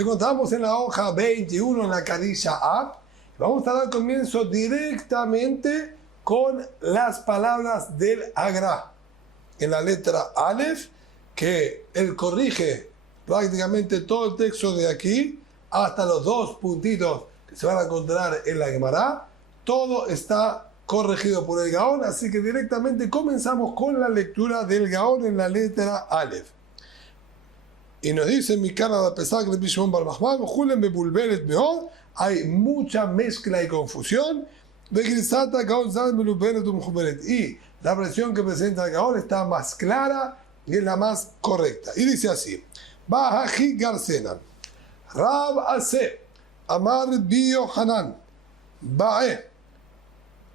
encontramos en la hoja 21 en la carilla A. Vamos a dar comienzo directamente con las palabras del Agra. En la letra Aleph, que él corrige prácticamente todo el texto de aquí hasta los dos puntitos que se van a encontrar en la Gemara. Todo está corregido por el Gaón, así que directamente comenzamos con la lectura del Gaón en la letra Aleph. Y nos dice mi cara de pesar que hay mucha mezcla y confusión. Y la versión que presenta el Gaón está más clara y es la más correcta. Y dice así: Bahaji Garcena, Rab Ase, Amar Bio Hanan, Bae.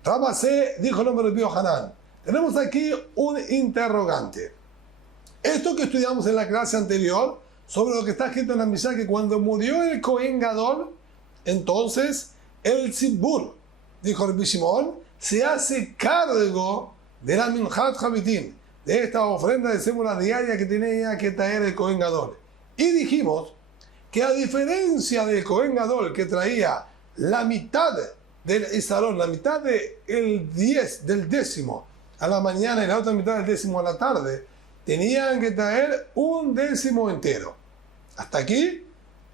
Rab Ase dijo el nombre de Bio Hanan. Tenemos aquí un interrogante. Esto que estudiamos en la clase anterior, sobre lo que está escrito en la Mishnah, que cuando murió el Cohen Gadol, entonces el Tzibur, dijo Rabbi Shimon, se hace cargo de la Minjat Habitim, de esta ofrenda de sémola diaria que tenía que traer el Cohen Gadol. Y dijimos que a diferencia del Cohen Gadol, que traía la mitad del Isarón, la mitad del décimo a la mañana y la otra mitad del décimo a la tarde, tenían que traer un décimo entero. Hasta aquí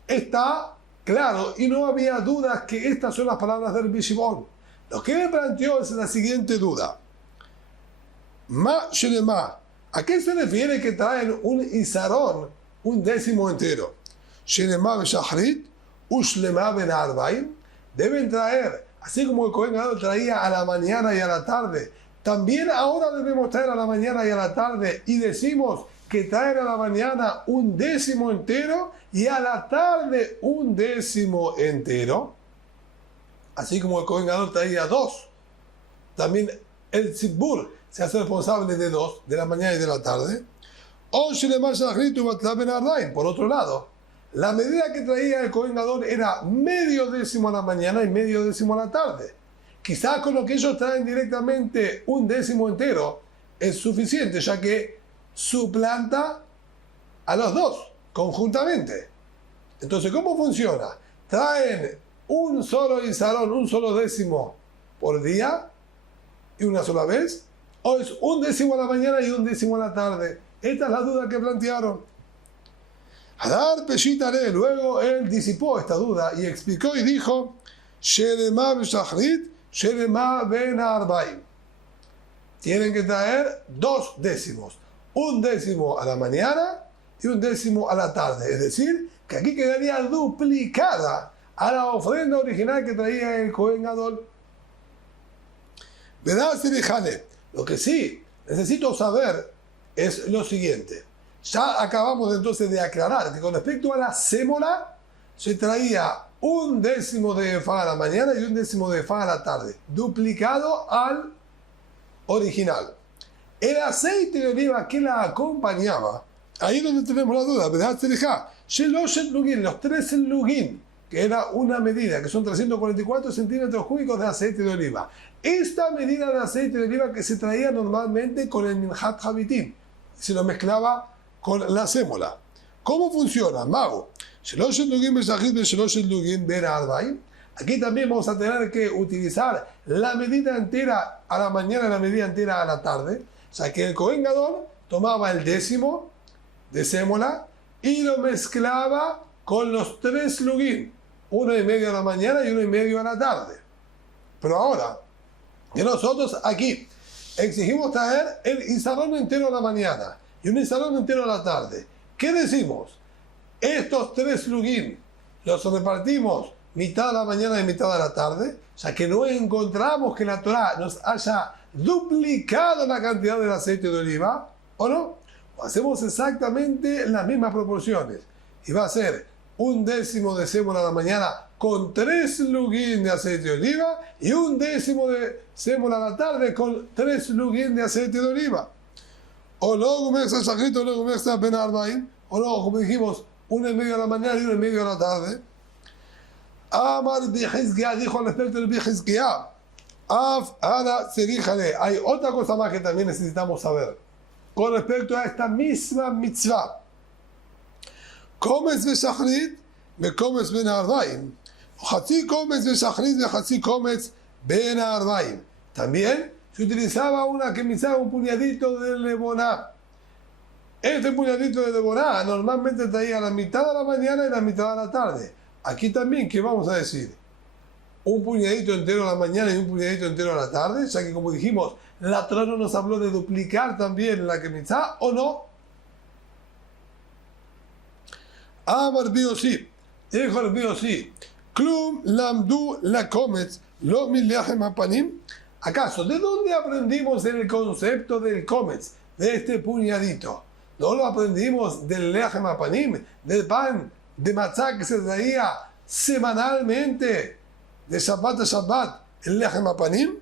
está claro y no había dudas que estas son las palabras del Rabbi Shimon. Lo que le planteó es la siguiente duda. Ma shelema, ¿a qué se refiere que traen un isarón, un décimo entero? Shelema b'shachrit, ushlema ben arba'im. Deben traer, así como el Cohen Gadol traía a la mañana y a la tarde, también ahora debemos traer a la mañana y a la tarde, y decimos que traer a la mañana un décimo entero y a la tarde un décimo entero. Así como el Cohen Gadol traía dos, también el Tzibur se hace responsable de dos, de la mañana y de la tarde. Por otro lado, la medida que traía el Cohen Gadol era medio décimo a la mañana y medio décimo a la tarde. Quizás con lo que ellos traen directamente un décimo entero es suficiente, ya que suplanta a los dos conjuntamente. Entonces, ¿cómo funciona? ¿Traen un solo isarón, un solo décimo por día y una sola vez? ¿O es un décimo a la mañana y un décimo a la tarde? Esta es la duda que plantearon. Hadar Peshitare, luego él disipó esta duda y explicó y dijo: Shelema b'shachrit, Shelema ben arba'im. Tienen que traer dos décimos, un décimo a la mañana y un décimo a la tarde. Es decir, que aquí quedaría duplicada a la ofrenda original que traía el Cohen Gadol. Lo que sí necesito saber es lo siguiente. Ya acabamos entonces de aclarar que con respecto a la sémola se traía un décimo de efa a la mañana y un décimo de efa a la tarde, duplicado al original. El aceite de oliva que la acompañaba, ahí es donde tenemos la duda, los 3 lugin, que era una medida, que son 344 centímetros cúbicos de aceite de oliva. Esta medida de aceite de oliva que se traía normalmente con el Minjat Habitim, se lo mezclaba con la sémola. ¿Cómo funciona, mago? Aquí también vamos a tener que utilizar la medida entera a la mañana y la medida entera a la tarde. O sea que el Cohen Gadol tomaba el décimo de sémola y lo mezclaba con los 3 lugin, 1,5 a la mañana y 1,5 a la tarde. Pero ahora, que nosotros aquí exigimos traer el isarón entero a la mañana y un isarón entero a la tarde, ¿qué decimos? Estos 3 lugin los repartimos mitad a la mañana y mitad a la tarde, o sea que no encontramos que la Torá nos haya duplicado la cantidad del aceite de oliva, ¿o no? O hacemos exactamente las mismas proporciones y va a ser un décimo de sémola a la mañana con 3 lugin de aceite de oliva y un décimo de sémola a la tarde con 3 lugin de aceite de oliva. O no, o no, como dijimos, 1,5 a la mañana y 1,5 a la tarde. Amar Bihizkiah dijo al respecto del Bihizkiah: hay otra cosa más que también necesitamos saber con respecto a esta misma mitzvah. Comes beshachrit Bekometz ben Arbaim. Hatzi Kometz de Shachrit de Hatzi Kometz ben Arbaim. También se utilizaba una quemizá, un puñadito de leboná. Este puñadito de leboná normalmente traía la mitad de la mañana y la mitad de la tarde. Aquí también, ¿qué vamos a decir? Un puñadito entero a la mañana y un puñadito entero a la tarde, ya que como dijimos, la Torá no nos habló de duplicar también la quemizá, ¿o no? Amar Biosi, dijo el Biosi, Klum lamdu la kometz lo mileachem apanim. ¿Acaso de dónde aprendimos el concepto del kometz, de este puñadito? ¿No lo aprendimos del leachem apanim, del pan de matzá que se traía semanalmente de Shabbat a Shabbat, el leachem apanim?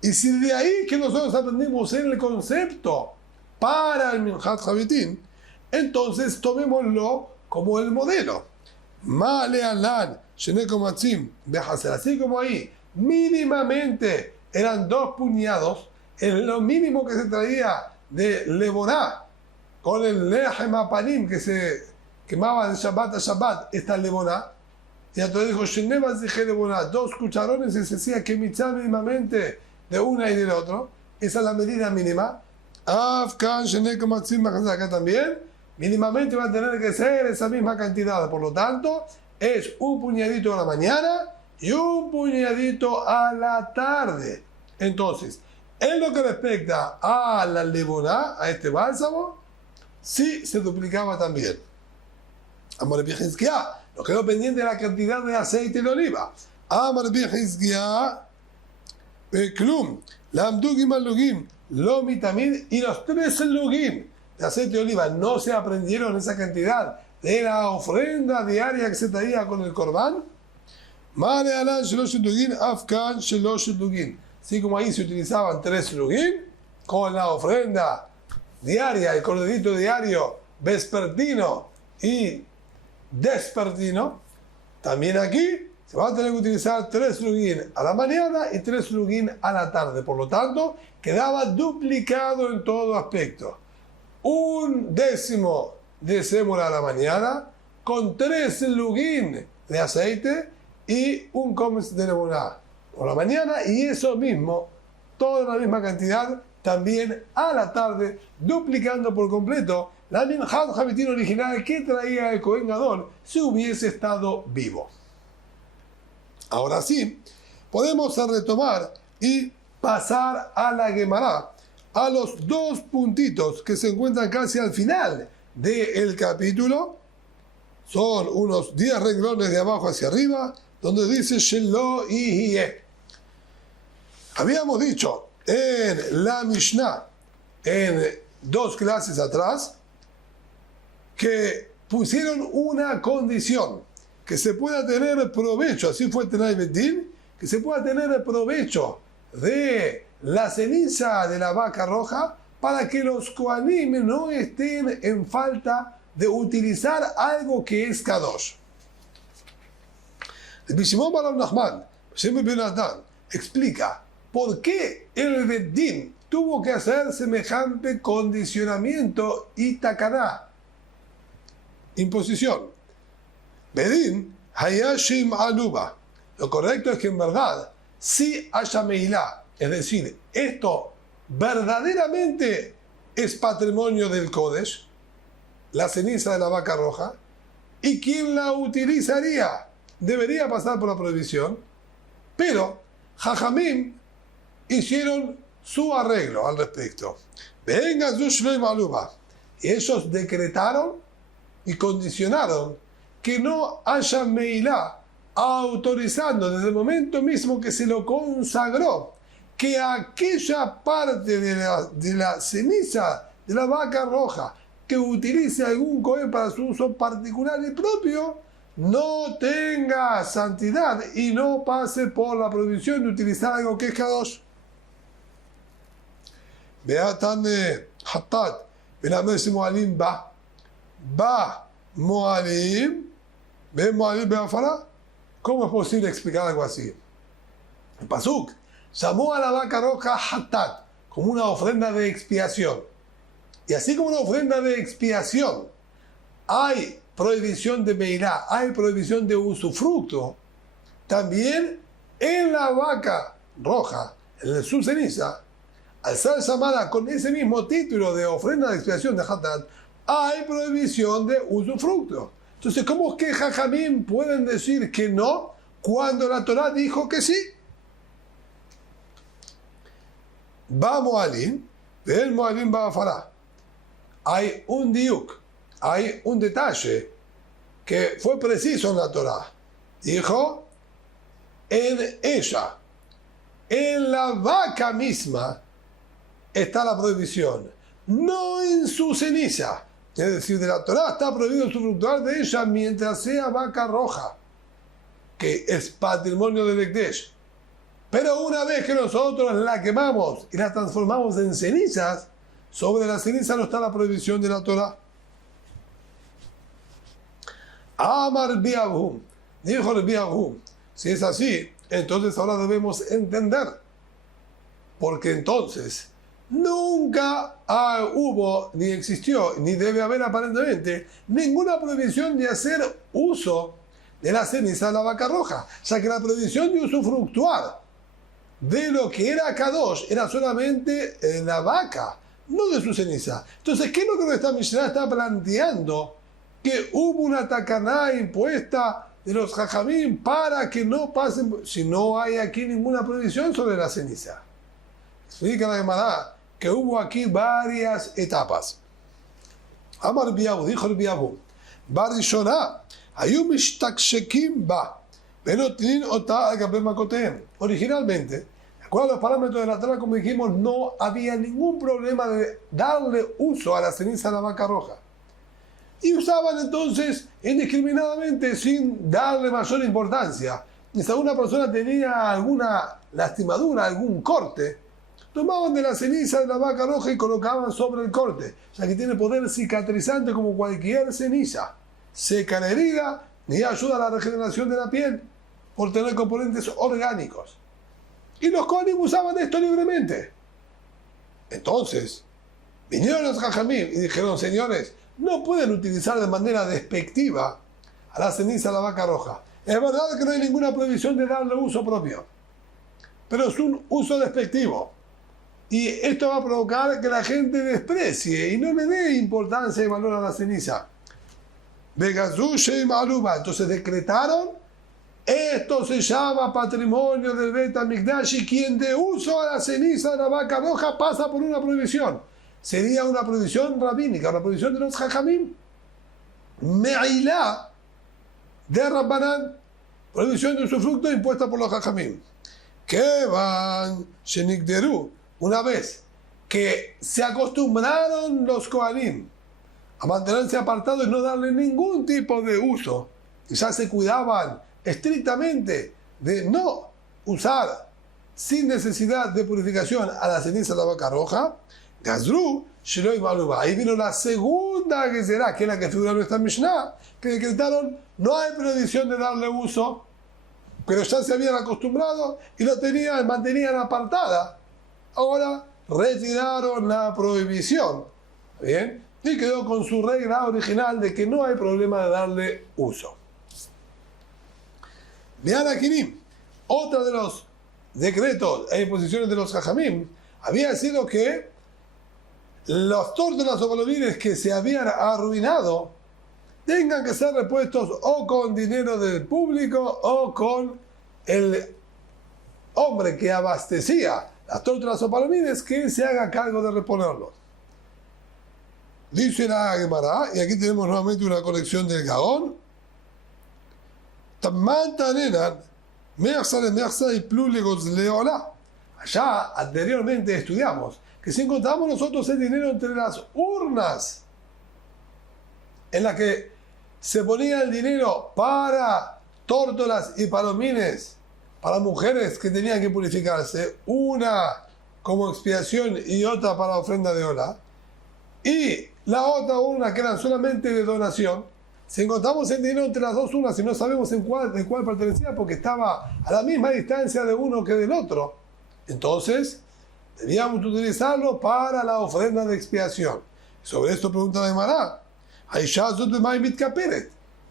Y si de ahí que nosotros aprendimos el concepto para el Minhat Habitín, entonces tomémoslo como el modelo. Male alan, shenekomatzim, behaser. Así como ahí, mínimamente eran 2 puñados, es lo mínimo que se traía de leboná, con el leachem apanim que se quemaba de Shabbat a Shabbat, esta leboná. Y entonces dijo, shenemas dije leboná, 2 cucharones y se hacía quemitzá mínimamente de una y del otro. Esa es la medida mínima. Afkan shenekomatzim, behaser. Acá también mínimamente va a tener que ser esa misma cantidad. Por lo tanto, es un puñadito a la mañana y un puñadito a la tarde. Entonces, en lo que respecta a la leboná, a este bálsamo, sí se duplicaba también. Amar Bihizkiah, nos quedó pendiente la cantidad de aceite de oliva. Amar Bihizkiah, Klum, Lamdugim al-Lugim, Lomi tamid, y los 3 lugim de aceite de oliva no se aprendieron esa cantidad de la ofrenda diaria que se traía con el corbán. Mare alan shelosh lugin, afkan shelosh lugin. Así como ahí se utilizaban 3 lugin con la ofrenda diaria, el corderito diario, vespertino y despertino, también aquí se va a tener que utilizar 3 lugin a la mañana y 3 lugin a la tarde. Por lo tanto, quedaba duplicado en todo aspecto. 1/10 de sémola a la mañana, con 3 lugin de aceite y un kometz de leboná por la mañana, y eso mismo, toda la misma cantidad, también a la tarde, duplicando por completo la Minhat Habitín original que traía el Kohen Gadol si hubiese estado vivo. Ahora sí, podemos retomar y pasar a la Gemara, a los 2 puntitos que se encuentran casi al final del capítulo. Son unos 10 renglones de abajo hacia arriba, donde dice Shelo Yihye. Habíamos dicho en la Mishnah, en 2 clases atrás, que pusieron una condición, que se pueda tener provecho, así fue Tenay Beddin, que se pueda tener provecho de la ceniza de la vaca roja para que los Kohanim no estén en falta de utilizar algo que es Kadosh. El Bishimon Baram Nachman, Shem Ben Adán, explica por qué el Beddin tuvo que hacer semejante condicionamiento y takaná, imposición. Beddin Hayashim Aluba. Lo correcto es que en verdad sí haya meilá. Es decir, esto verdaderamente es patrimonio del Kodesh, la ceniza de la vaca roja, y quien la utilizaría debería pasar por la prohibición, pero Jajamim hicieron su arreglo al respecto. Venga, y ellos decretaron y condicionaron que no haya meilá, autorizando desde el momento mismo que se lo consagró que aquella parte de la ceniza de la vaca roja que utilice algún cohen para su uso particular y propio no tenga santidad y no pase por la prohibición de utilizar algo que es Kadosh. Beatan Hatat, Benames Moalim Ba Moalim, Be Moalim Beafara. ¿Cómo es posible explicar algo así? El Pasuk llamó a la vaca roja Hatat, como una ofrenda de expiación. Y así como una ofrenda de expiación, hay prohibición de meilá, hay prohibición de usufructo, también en la vaca roja, en su ceniza, al ser llamada con ese mismo título de ofrenda de expiación de Hatat, hay prohibición de usufructo. Entonces, ¿cómo es que Jajamim pueden decir que no cuando la Torá dijo que sí? Va Moalim, el Moalim va a Fará. Hay un diuk, hay un detalle que fue preciso en la Torá. Dijo, en ella, en la vaca misma, está la prohibición, no en su ceniza. Es decir, de la Torá está prohibido usufructuar de ella mientras sea vaca roja, que es patrimonio del Ekdesh. Pero una vez que nosotros la quemamos y la transformamos en cenizas, sobre la ceniza no está la prohibición de la Torá. Amar Biabhum, dijo el Biabhum, si es así, entonces ahora debemos entender, porque entonces nunca hubo, ni existió, ni debe haber aparentemente ninguna prohibición de hacer uso de la ceniza de la vaca roja, ya que la prohibición de usufructuar de lo que era Kadosh era solamente la vaca, no de su ceniza. Entonces, ¿qué es lo que esta Mishnah está planteando? Que hubo una takaná impuesta de los Jajamim para que no pasen, si no hay aquí ninguna prohibición sobre la ceniza. Explica la Gemara que hubo aquí varias etapas. Amar Biabu, dijo el Biabu, Barishona, Ayum Ishtakshekim Ba, Benotin Ota Agabemakotehen. Originalmente, de acuerdo a los parámetros de la Torá, como dijimos, no había ningún problema de darle uso a la ceniza de la vaca roja. Y usaban entonces indiscriminadamente sin darle mayor importancia. Y si alguna persona tenía alguna lastimadura, algún corte, tomaban de la ceniza de la vaca roja y colocaban sobre el corte, ya que tiene poder cicatrizante como cualquier ceniza. Seca la herida y ayuda a la regeneración de la piel por tener componentes orgánicos. Y los Kohanim usaban esto libremente. Entonces, vinieron los Jajamim y dijeron, señores, no pueden utilizar de manera despectiva a la ceniza de la vaca roja. Es verdad que no hay ninguna prohibición de darle uso propio, pero es un uso despectivo. Y esto va a provocar que la gente desprecie y no le dé importancia y valor a la ceniza. Entonces decretaron, esto se llama patrimonio del Bet HaMikdash y quien dé uso a la ceniza de la vaca roja pasa por una prohibición. Sería una prohibición rabínica, una prohibición de los Jajamim. Me'ilá de Rabbanán, prohibición de usufructo impuesta por los Jajamim. Que van Shenikderu, una vez que se acostumbraron los Kohanim a mantenerse apartados y no darle ningún tipo de uso, y ya se cuidaban estrictamente de no usar sin necesidad de purificación a la ceniza de la vaca roja, Gazru, Shiloi Maluba. Ahí vino la segunda que será, que es la que figura en nuestra Mishnah, que decretaron, no hay prohibición de darle uso, pero ya se habían acostumbrado y lo mantenían apartada. Ahora retiraron la prohibición, ¿bien? Y quedó con su regla original de que no hay problema de darle uso. Vean aquí, otra de los decretos e imposiciones de los Jajamim había sido que los tórtolas o palomines que se habían arruinado tengan que ser repuestos o con dinero del público o con el hombre que abastecía las tórtolas o palomines que se haga cargo de reponerlos. Dice la Gemara, y aquí tenemos nuevamente una colección del Gaón. Allá anteriormente estudiamos que si encontramos nosotros el dinero entre las urnas en las que se ponía el dinero para tórtolas y palomines, para mujeres que tenían que purificarse, una como expiación y otra para ofrenda de Olá, y la otra urna que eran solamente de donación, si encontramos el dinero entre las dos urnas y no sabemos de cuál pertenecía porque estaba a la misma distancia de uno que del otro, entonces debíamos utilizarlo para la ofrenda de expiación. Sobre esto pregunta la Gemara,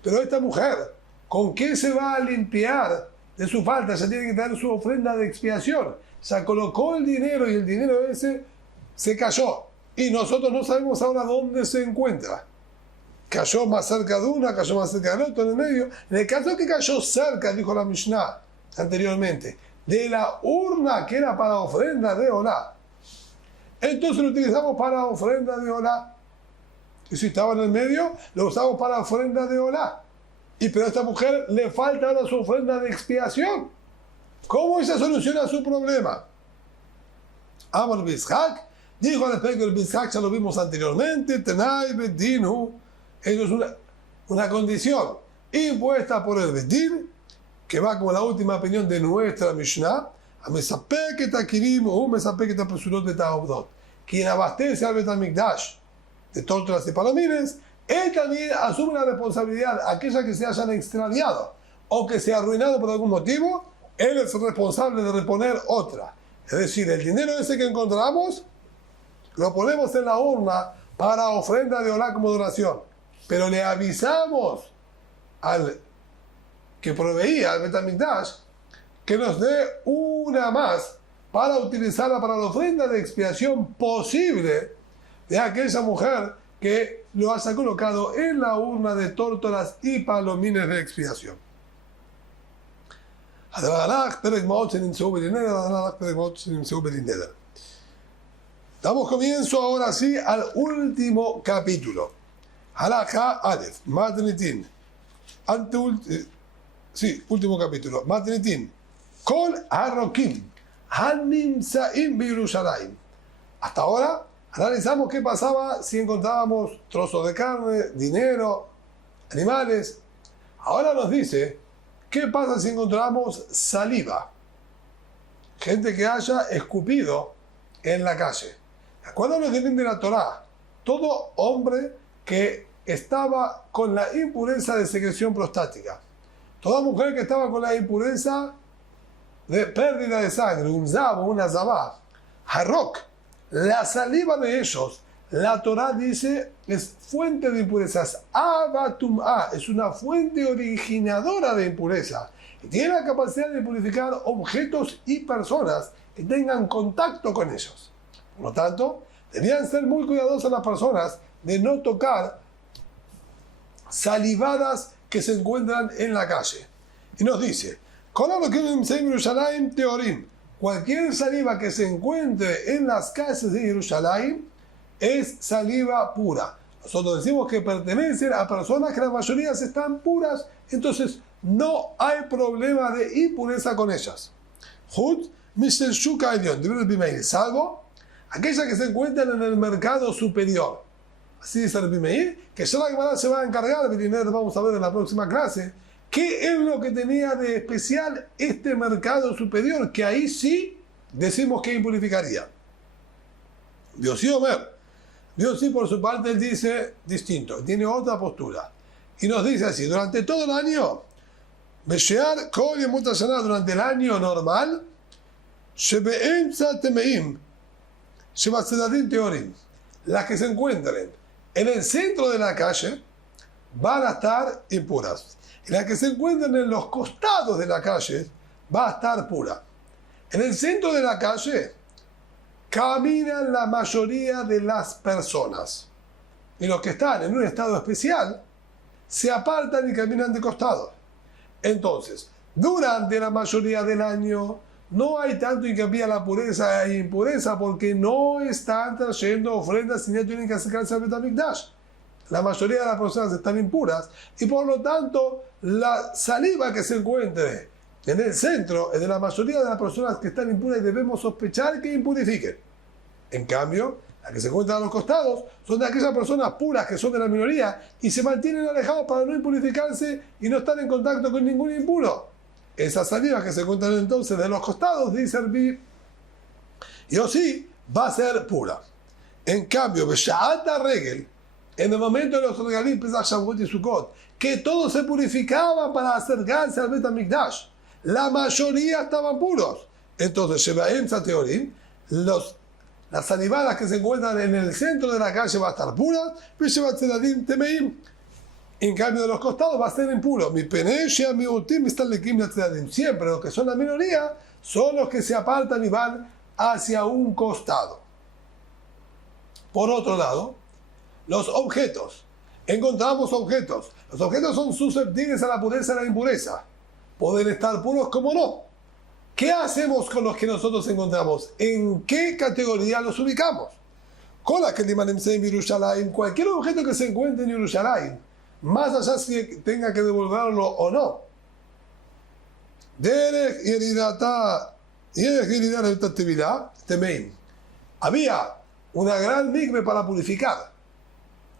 Pero esta mujer, ¿con qué se va a limpiar de su falta? Ya tiene que dar su ofrenda de expiación. Ya colocó el dinero y el dinero ese se cayó. Y nosotros no sabemos ahora dónde se encuentra. Cayó más cerca de una, cayó más cerca del otro, en el medio. En el caso que cayó cerca, dijo la Mishnah anteriormente, de la urna que era para ofrenda de Olá, entonces lo utilizamos para ofrenda de Olá. Y si estaba en el medio, lo usamos para ofrenda de Olá. Pero a esta mujer le falta ahora su ofrenda de expiación. ¿Cómo ella soluciona su problema? Amar Bishak dijo al respecto del Bishak, ya lo vimos anteriormente, Tenai Bedinu, eso es una condición impuesta por el Bedin, que va como la última opinión de nuestra Mishnah, a Mesapeket Akirim o Mesapeket Apesurot de Taobdot, quien abastece al Betamikdash de tórtolas y palomines, él también asume la responsabilidad, aquella que se hayan extraviado o que se ha arruinado por algún motivo, él es responsable de reponer otra. Es decir, el dinero ese que encontramos, lo ponemos en la urna para ofrenda de Olá como donación, pero le avisamos al que proveía al Betamikdash que nos dé una más para utilizarla para la ofrenda de expiación posible de aquella mujer que lo haya colocado en la urna de tórtolas y palomines de expiación. Damos comienzo ahora sí al último capítulo. Halakha Aleph, Matnitin. Último capítulo. Matnitin. Kol Harokim. Hanimsaim Birushalayim. Hasta ahora analizamos qué pasaba si encontrábamos trozos de carne, dinero, animales. Ahora nos dice qué pasa si encontramos saliva. Gente que haya escupido en la calle. Cuando nos vienen de la Torá, todo hombre que estaba con la impureza de secreción prostática, toda mujer que estaba con la impureza de pérdida de sangre, un zabo, una zabá, harok, la saliva de ellos, la Torá dice, es fuente de impurezas. Abatum'a, es una fuente originadora de impureza. Y tiene la capacidad de purificar objetos y personas que tengan contacto con ellos. Por lo tanto, debían ser muy cuidadosas las personas de no tocar salivadas que se encuentran en la calle. Y nos dice, cualquier saliva que se encuentre en las calles de Jerusalén es saliva pura. Nosotros decimos que pertenecen a personas que la mayoría están puras, entonces no hay problema de impureza con ellas. Salvo aquellas que se encuentran en el mercado superior. Así dice Rabbi Meir, que ya la Gemara se va a encargar, vamos a ver en la próxima clase, qué es lo que tenía de especial este mercado superior, que ahí sí decimos que impurificaría. Dios Omer. Dios sí, por su parte, él dice distinto, tiene otra postura. Y nos dice así, durante todo el año, Meshear, Kol y Mutashana, durante el año normal, Shebe'emza Temeim, Shebasedadim Teorim, las que se encuentren en el centro de la calle, van a estar impuras. Y las que se encuentran en los costados de la calle, va a estar pura. En el centro de la calle, caminan la mayoría de las personas. Y los que están en un estado especial, se apartan y caminan de costado. Entonces, durante la mayoría del año, no hay tanto hincapié a la pureza e impureza porque no están trayendo ofrendas y no tienen que acercarse al Betamikdash. La mayoría de las personas están impuras y por lo tanto la saliva que se encuentre en el centro es de la mayoría de las personas que están impuras y debemos sospechar que impurifiquen. En cambio, las que se encuentran a los costados son de aquellas personas puras que son de la minoría y se mantienen alejados para no impurificarse y no estar en contacto con ningún impuro. Esa saliva que se encuentran entonces de los costados, dice Rabbi Yossi, va a ser pura. En cambio, Besha'ata Regel, en el momento de los regalim, Pesach, Shavuot y Sukkot, que todos se purificaban para acercarse al Betamikdash, la mayoría estaban puros. Entonces, Shebaem Sateorim, Las salivadas que se encuentran en el centro de la calle va a estar puras, en cambio de los costados va a ser impuro. Siempre los que son la minoría son los que se apartan y van hacia un costado. Por otro lado, los objetos. Encontramos objetos. Los objetos son susceptibles a la pureza y a la impureza. Pueden estar puros como no. ¿Qué hacemos con los que nosotros encontramos? ¿En qué categoría los ubicamos? Con las que en cualquier objeto que se encuentre en Yerushalayim, más allá si tenga que devolverlo o no. Había una gran migbe para purificar.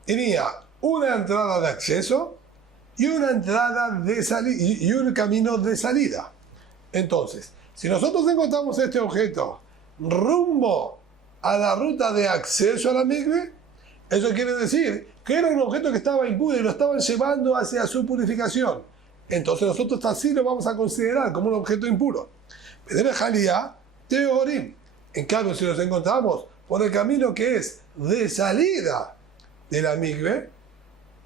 Tenía una entrada de acceso y una entrada de salida y un camino de salida. Entonces, si nosotros encontramos este objeto rumbo a la ruta de acceso a la migbe, eso quiere decir que era un objeto que estaba impuro y lo estaban llevando hacia su purificación. Entonces nosotros así lo vamos a considerar como un objeto impuro. Teorim. En cambio, si nos encontramos por el camino que es de salida de la migbe,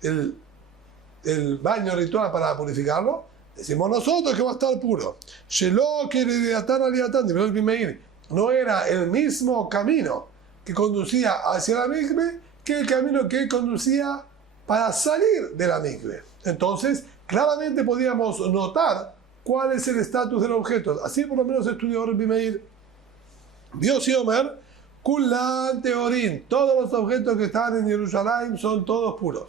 el baño ritual para purificarlo, decimos nosotros que va a estar puro. No era el mismo camino que conducía hacia la migbe que el camino que conducía para salir de la migbe. Entonces, claramente podíamos notar cuál es el estatus del objeto. Así por lo menos estudió Rabbi Meir. Dios y Omer, Kulan Teorín, todos los objetos que están en Jerusalén son todos puros.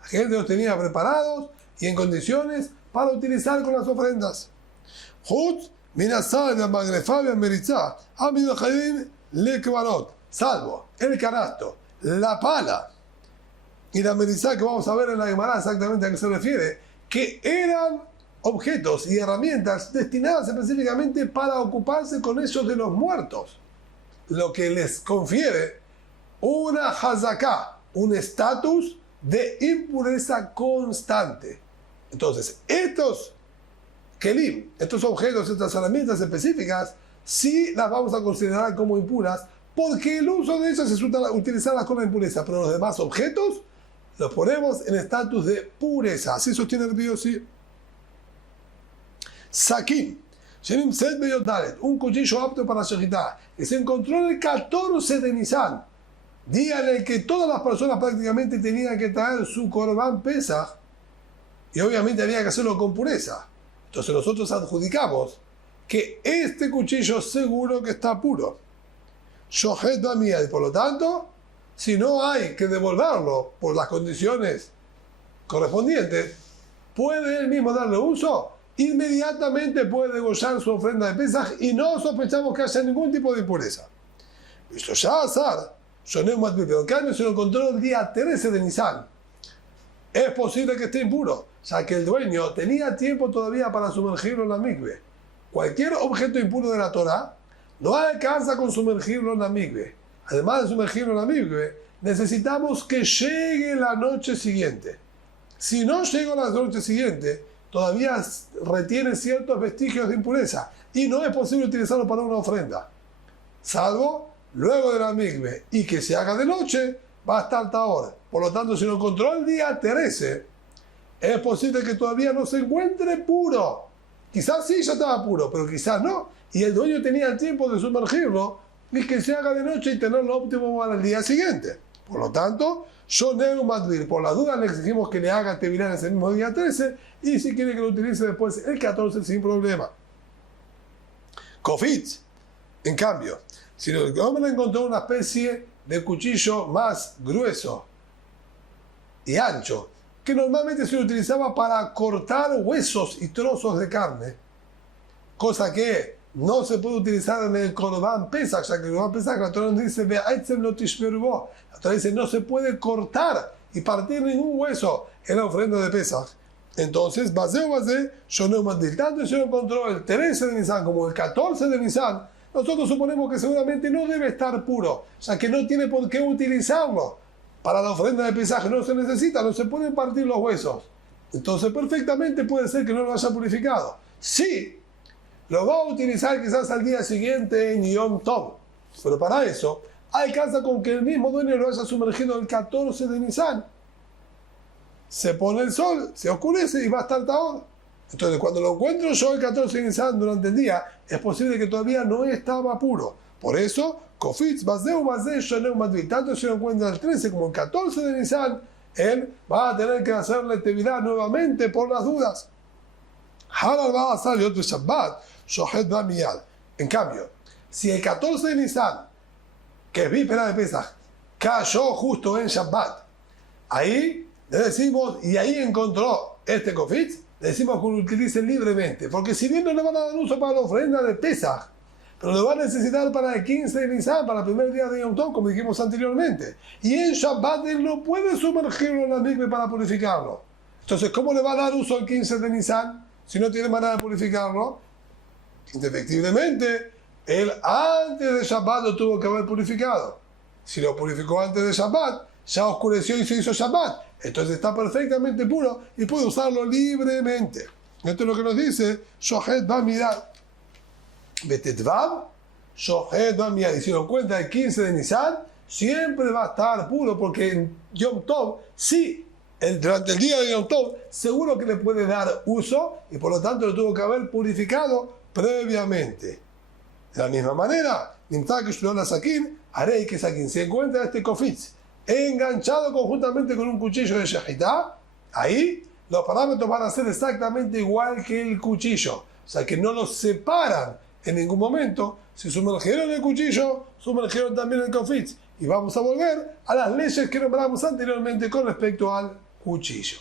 La gente los tenía preparados y en condiciones para utilizar con las ofrendas. Salvo el canasto, la pala y la merizá, que vamos a ver en la Gemara exactamente a qué se refiere, que eran objetos y herramientas destinadas específicamente para ocuparse con ellos de los muertos, lo que les confiere una hazaká, un estatus de impureza constante. Entonces, estos kelim, estos objetos, estas herramientas específicas, sí las vamos a considerar como impuras, porque el uso de ellas es utilizarlas con la impureza, pero los demás objetos los ponemos en estatus de pureza. Así sostiene el video, sí. Sakim, un cuchillo apto para shechitá, que se encontró el 14 de Nisan, día en el que todas las personas prácticamente tenían que traer su Korban Pesach, y obviamente había que hacerlo con pureza. Entonces nosotros adjudicamos que este cuchillo seguro que está puro. Shohet Bamiyad, y por lo tanto, si no hay que devolverlo por las condiciones correspondientes, puede él mismo darle uso, inmediatamente puede degollar su ofrenda de Pesaj y no sospechamos que haya ningún tipo de impureza. Esto ya azar, pero en cambio se lo encontró el día 13 de Nisan. Es posible que esté impuro, ya que el dueño tenía tiempo todavía para sumergirlo en la migbe. Cualquier objeto impuro de la Torah no alcanza con sumergirlo en la migbe. Además de sumergirlo en la migbe, necesitamos que llegue la noche siguiente. Si no llega la noche siguiente, todavía retiene ciertos vestigios de impureza y no es posible utilizarlo para una ofrenda. Salvo luego de la migbe y que se haga de noche, va a estar tahor. Por lo tanto, si lo encontró el día 13, es posible que todavía no se encuentre puro. Quizás sí ya estaba puro, pero quizás no. Y el dueño tenía el tiempo de sumergirlo y que se haga de noche y tenerlo óptimo para el día siguiente. Por lo tanto, yo nego Madvir. Por la duda le exigimos que le haga tevilá en ese mismo día 13 y si quiere que lo utilice después el 14 sin problema. Kofitz, en cambio, si el hombre encontró una especie de cuchillo más grueso y ancho, que normalmente se utilizaba para cortar huesos y trozos de carne, cosa que no se puede utilizar en el Korban Pesach, ya que el Korban Pesach, la Torah dice, la Torah dice, no se puede cortar y partir ningún hueso en la ofrenda de Pesach. Entonces, yo no mandé. Tanto si lo encontró el 13 de Nisan como el 14 de Nisan, nosotros suponemos que seguramente no debe estar puro, ya que no tiene por qué utilizarlo. Para la ofrenda de Pesaj no se necesita, no se pueden partir los huesos. Entonces, perfectamente puede ser que no lo haya purificado. Sí, lo va a utilizar quizás al día siguiente en Yom Tov, pero para eso alcanza con que el mismo dueño lo haya sumergido el 14 de Nisan. Se pone el sol, se oscurece y va a estar Tahor. Entonces, cuando lo encuentro yo el 14 de Nisan durante el día, es posible que todavía no estaba puro. Por eso, Kofitz, Bazeu, Bazeu, Shoneu, Madvil, tanto si lo encuentra el 13 como el 14 de Nisan, él va a tener que hacerle tevilá nuevamente por las dudas. Halal va a hacer otro Shabbat, Shohet va miyad. En cambio, si el 14 de Nisan, que es víspera de Pesach, cayó justo en Shabbat, ahí le decimos, y ahí encontró este Kofitz, le decimos que lo utilice libremente, porque si bien no le van a dar uso para la ofrenda de Pesach, pero lo va a necesitar para el 15 de Nisan, para el primer día de Yom Tov, como dijimos anteriormente. Y en Shabbat él no puede sumergirlo en la mikve para purificarlo. Entonces, ¿cómo le va a dar uso al 15 de Nisan si no tiene manera de purificarlo? Indefectiblemente, él antes de Shabbat lo tuvo que haber purificado. Si lo purificó antes de Shabbat, ya oscureció y se hizo Shabbat. Entonces está perfectamente puro y puede usarlo libremente. Esto es lo que nos dice Shohet Bamidad. Betetvav, Shohet Bamidad. Y si lo cuenta el 15 de Nisan, siempre va a estar puro, porque en Yom Tov, sí, durante el día de Yom Tov, seguro que le puede dar uso y por lo tanto lo tuvo que haber purificado previamente. De la misma manera, haré que Sakin se encuentra este Kofitz enganchado conjuntamente con un cuchillo de Shehitá, ahí los parámetros van a ser exactamente igual que el cuchillo. O sea que no los separan en ningún momento. Si sumergieron el cuchillo, sumergieron también el Kofitz. Y vamos a volver a las leyes que nombramos anteriormente con respecto al cuchillo.